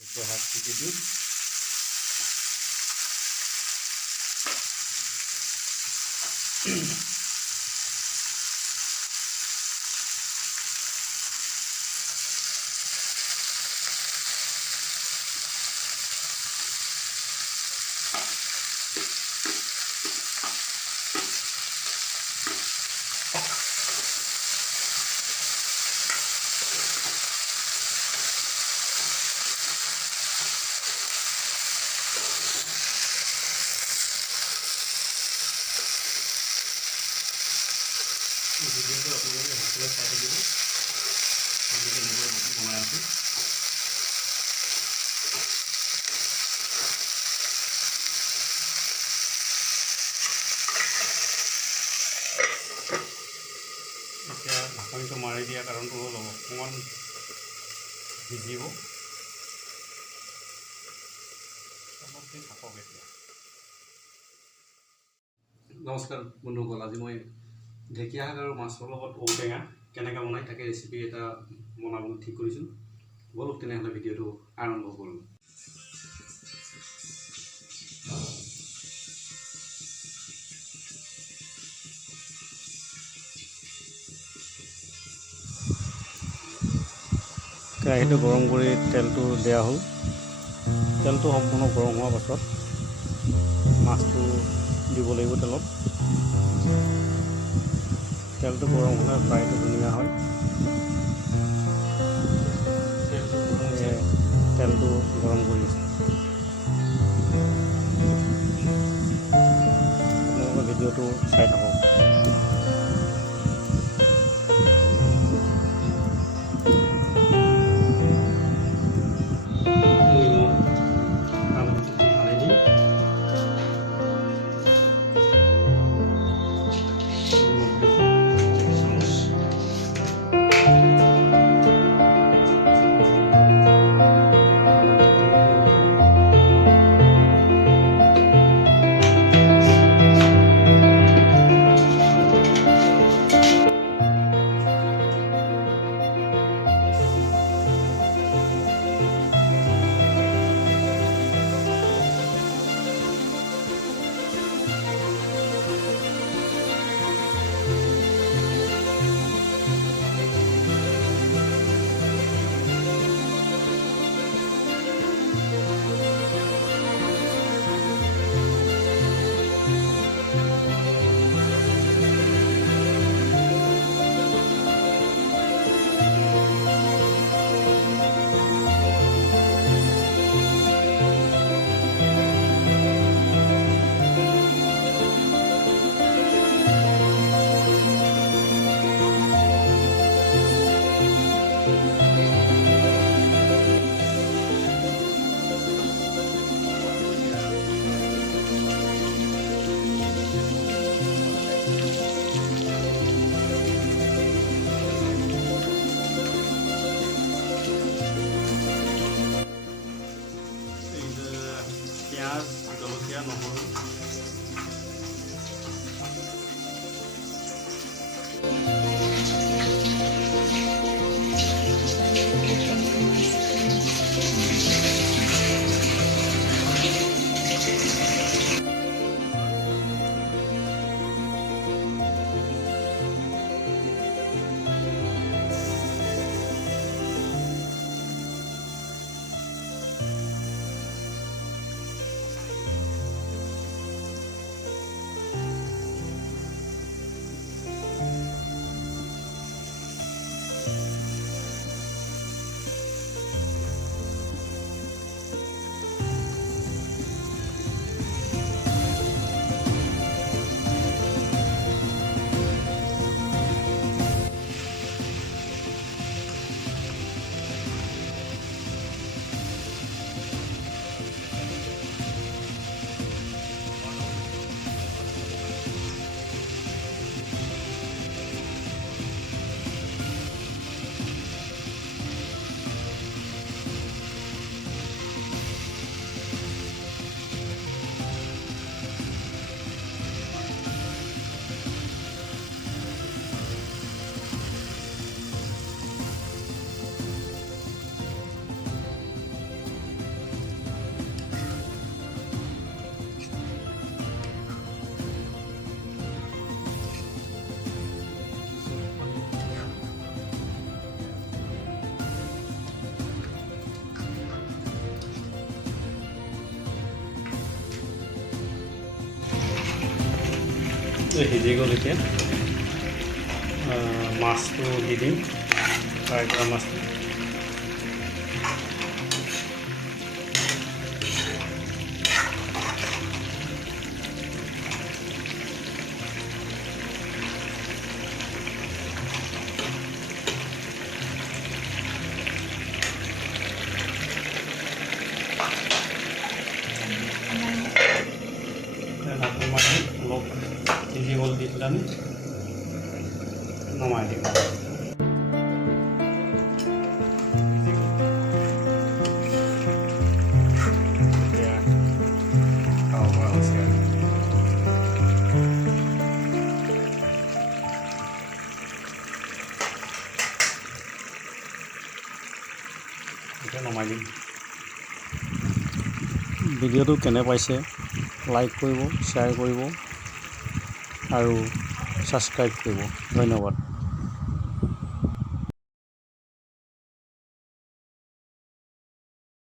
এতিয়া হাতটো দি দিওঁ। ভিডিঅ'টো আপোনালোকে সকলোৱে চাই থাকিব। আমি কেনেকৈ বনাই আছোঁ। এতিয়া ঢাকনিটো মাৰি দিয়া কাৰণটো হ'ল অকণমান ভিজিব। অলপ দিন থাকক এতিয়া। নমস্কাৰ বন্ধুসকল, আজি মই ঢেকীয়া শাক আৰু মাছৰ লগত ঔটেঙা কেনেকৈ বনাই তাকে ৰেচিপি এটা বনাবলৈ ঠিক কৰিছোঁ। বলক তেনেহ'লে ভিডিঅ'টো আৰম্ভ কৰোঁ। কেৰাহীটো গৰম কৰি তেলটো দিয়া হ'ল। তেলটো সম্পূৰ্ণ গৰম হোৱাৰ পাছত মাছটো দিব লাগিব তেলত। তেলটো গৰম হ'লে ফ্ৰাইটো ধুনীয়া হয়। তেলটো গৰম কৰি আছে। আপোনালোকে ভিডিঅ'টো চাই থাকক। পিঁয়াজ, জলকীয়া, নহৰু সিজি গ'ল এতিয়া মাছটো দি দিম ফ্ৰাই কৰা মাছটো অলপ সিজি গ'ল দি পেলাই আমি নমাই দিম এতিয়া খাব পৰা হৈছে এতিয়া নমাই দিম ভিডিঅ'টো কেনে পাইছে লাইক কৰিব শ্বেয়াৰ কৰিব আৰু ছাবস্ক্ৰাইব কৰিব ধন্যবাদ।